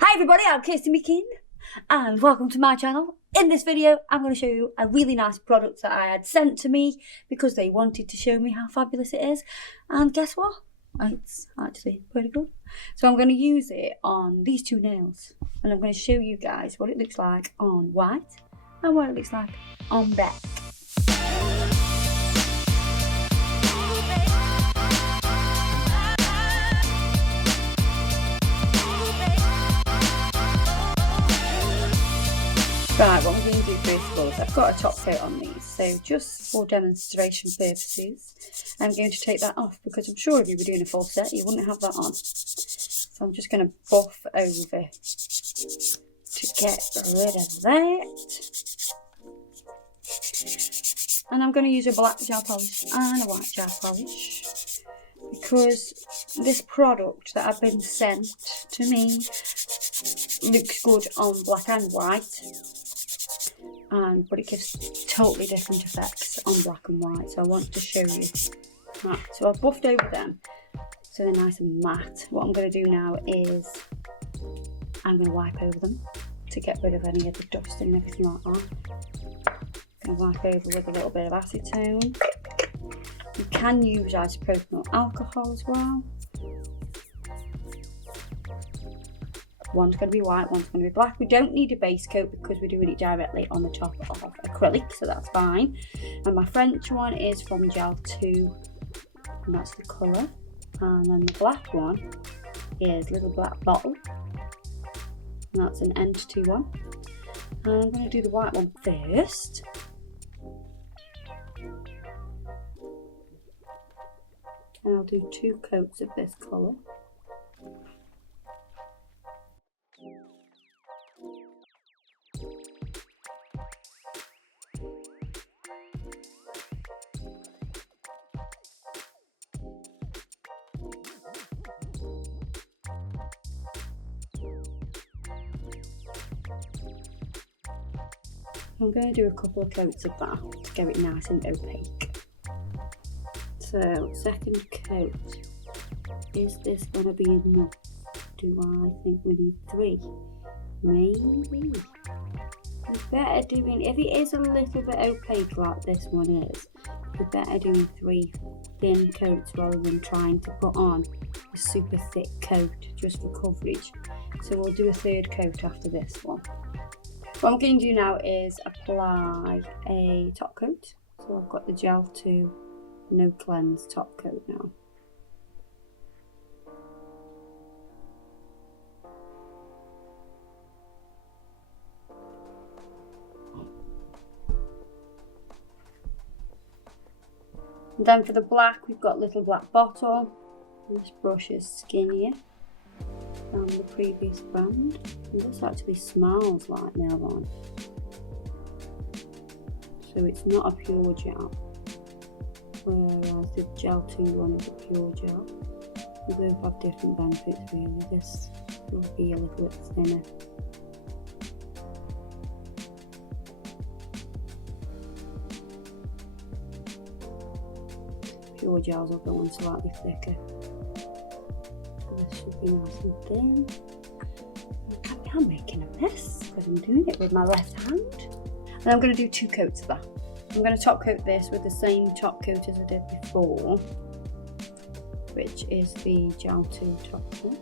Hi everybody, I'm Kirsty Meakin and welcome to my channel. In this video I'm going to show you a really nice product that I had sent to me because they wanted to show me how fabulous it is, and guess what? It's actually pretty good. So I'm going to use it on these two nails and I'm going to show you guys what it looks like on white and what it looks like on black. Right, what I'm going to do first of all is I've got a top coat on these, so just for demonstration purposes, I'm going to take that off because I'm sure if you were doing a full set, you wouldn't have that on. So I'm just going to buff over to get rid of that. And I'm going to use a black gel polish and a white gel polish because this product that I've been sent to me looks good on black and white. But it gives totally different effects on black and white, so I want to show you that. So I've buffed over them so they're nice and matte. What I'm going to do now is I'm going to wipe over them to get rid of any of the dust and everything like that. I'm going to wipe over with a little bit of acetone. You can use isopropyl alcohol as well. One's going to be white, one's going to be black. We don't need a base coat because we're doing it directly on the top of acrylic, so that's fine. And my French one is from Gel 2, and that's the colour. And then the black one is Little Black Bottle, and that's an Entity one. And I'm going to do the white one first. And I'll do 2 coats of this colour. I'm going to do a couple of coats of that to get it nice and opaque. So, second coat. Is this going to be enough? Do I think we need 3? Maybe. You're better doing, if it is a little bit opaque like this one is, you're better doing 3 thin coats rather than trying to put on a super thick coat just for coverage. So we'll do a 3rd coat after this one. What I'm going to do now is apply a top coat. So I've got the Gel 2 No Cleanse top coat now. And then for the black, we've got Little Black Bottle. This brush is skinnier than the previous brand. And this actually smells like nail varnish. So it's not a pure gel, whereas the Gel 2 one is a pure gel. They both have different benefits really. This will be a little bit thinner. Pure gels will go on slightly thicker. So this should be nice and thin. I'm making a mess because I'm doing it with my left hand. And I'm going to do 2 coats of that. I'm going to top coat this with the same top coat as I did before, which is the Gel 2 top coat.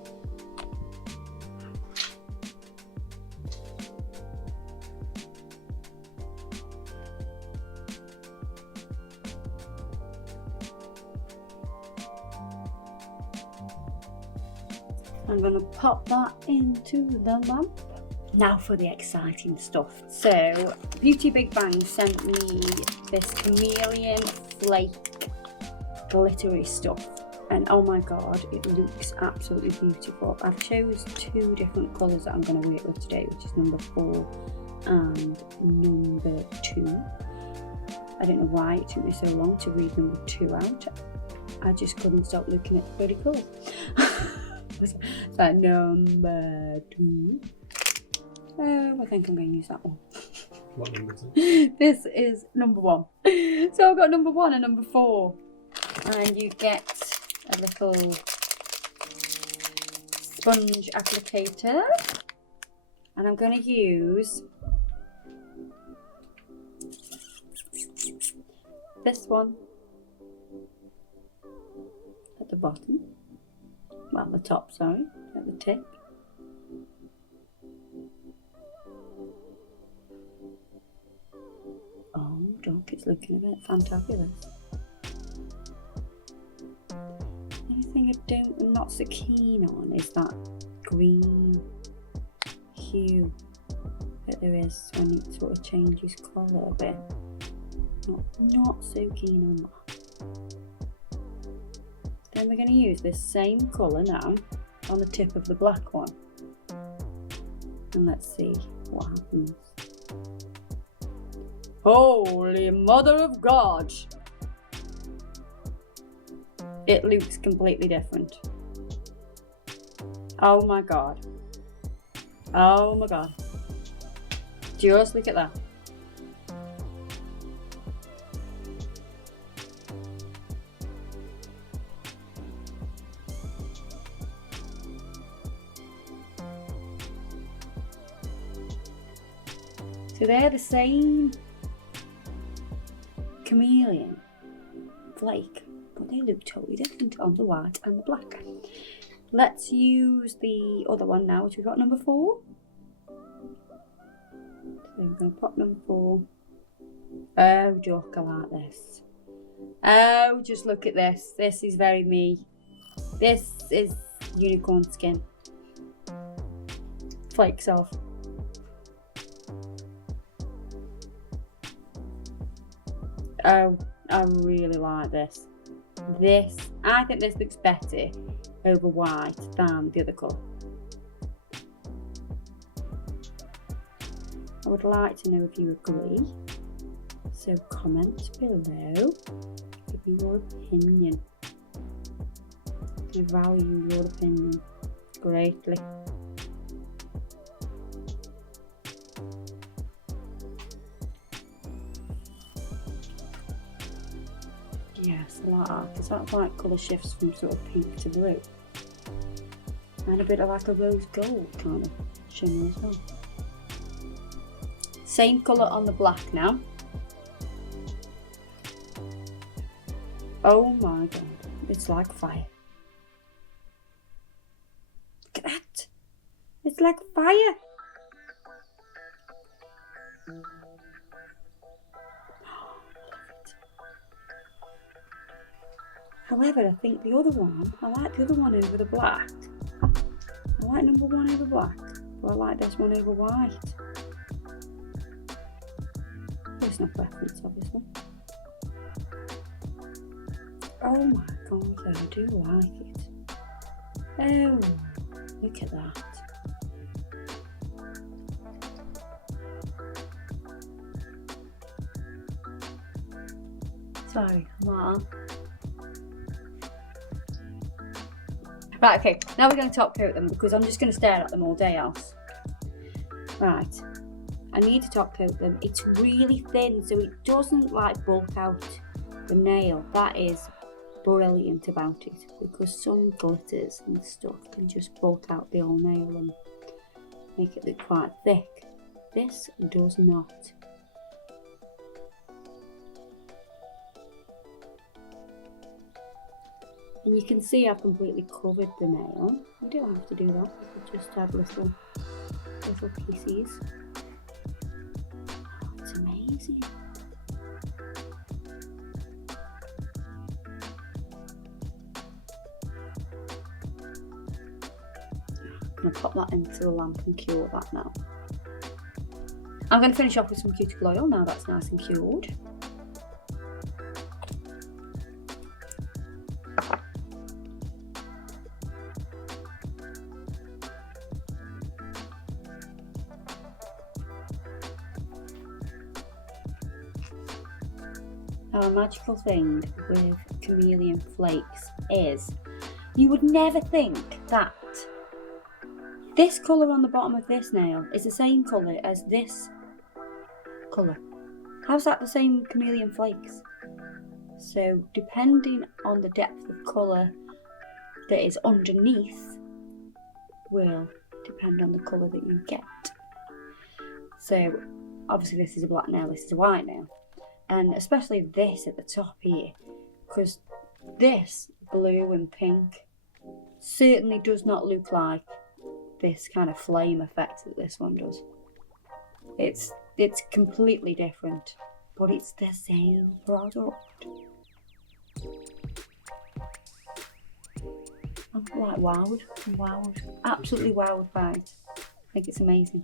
I'm going to pop that into the lamp. Now for the exciting stuff. So, Beauty Big Bang sent me this Chameleon Flake glittery stuff. And oh my god, it looks absolutely beautiful. I've chose 2 different colours that I'm going to work with today, which is number 4 and number 2. I don't know why it took me so long to read number 2 out. I just couldn't stop looking at the pretty colours. So number 2. I think I'm going to use that one. What number is it? This is number 1. So I've got number 1 and number 4. And you get a little sponge applicator. And I'm going to use this one at the bottom, well, the top, sorry, at the tip. Oh, dog, it's looking a bit fantabulous. The only thing I'm not so keen on is that green hue that there is when it sort of changes colour a bit. Not so keen on that. Then we're going to use this same colour now on the tip of the black one. And let's see what happens. Holy Mother of God! It looks completely different. Oh my God. Oh my God. Just look at that. So they're the same Chameleon flake, but they look totally different on the white and the black. Let's use the other one now, which we've got number 4. So we're going to pop number 4. Oh, Jock, I like this. Oh, just look at this. This is very me. This is unicorn skin. Flakes off. Oh, I really like this. I think this looks better over white than the other colour. I would like to know if you agree. So comment below. Give me your opinion. I value your opinion greatly. Yes, I like that, because that white colour shifts from sort of pink to blue. And a bit of like a rose gold kind of shimmer as well. Same colour on the black now. Oh my God, it's like fire. Look at that. It's like fire. However, I think the other one, I like the other one over the black. I like number 1 over black, but I like this one over white. Personal preference, obviously. Oh my God, I do like it. Oh, look at that. Sorry, I'm like that. Right, okay, now we're going to top coat them because I'm just going to stare at them all day else. Right, I need to top coat them. It's really thin so it doesn't like bulk out the nail. That is brilliant about it, because some glitters and stuff can just bulk out the old nail and make it look quite thick. This does not. And you can see I've completely covered the nail. You don't have to do that, you could just add little pieces. Oh, it's amazing. I'm going to pop that into the lamp and cure that now. I'm going to finish off with some cuticle oil now that's nice and cured. Now, a magical thing with Chameleon flakes is you would never think that this colour on the bottom of this nail is the same colour as this colour. How's that the same Chameleon flakes? So depending on the depth of colour that is underneath will depend on the colour that you get. So obviously this is a black nail, this is a white nail. And especially this at the top here, because this blue and pink certainly does not look like this kind of flame effect that this one does. It's completely different, but it's the same product. I'm like wowed. I'm wowed. Absolutely wowed by it. I think it's amazing.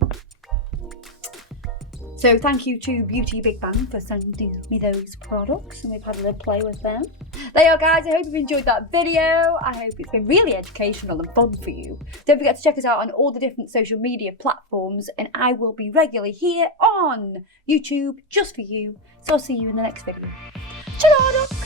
So thank you to Beauty Big Bang for sending me those products, and we've had a little play with them. There you are, guys. I hope you've enjoyed that video. I hope it's been really educational and fun for you. Don't forget to check us out on all the different social media platforms, and I will be regularly here on YouTube just for you. So I'll see you in the next video. Ta-da!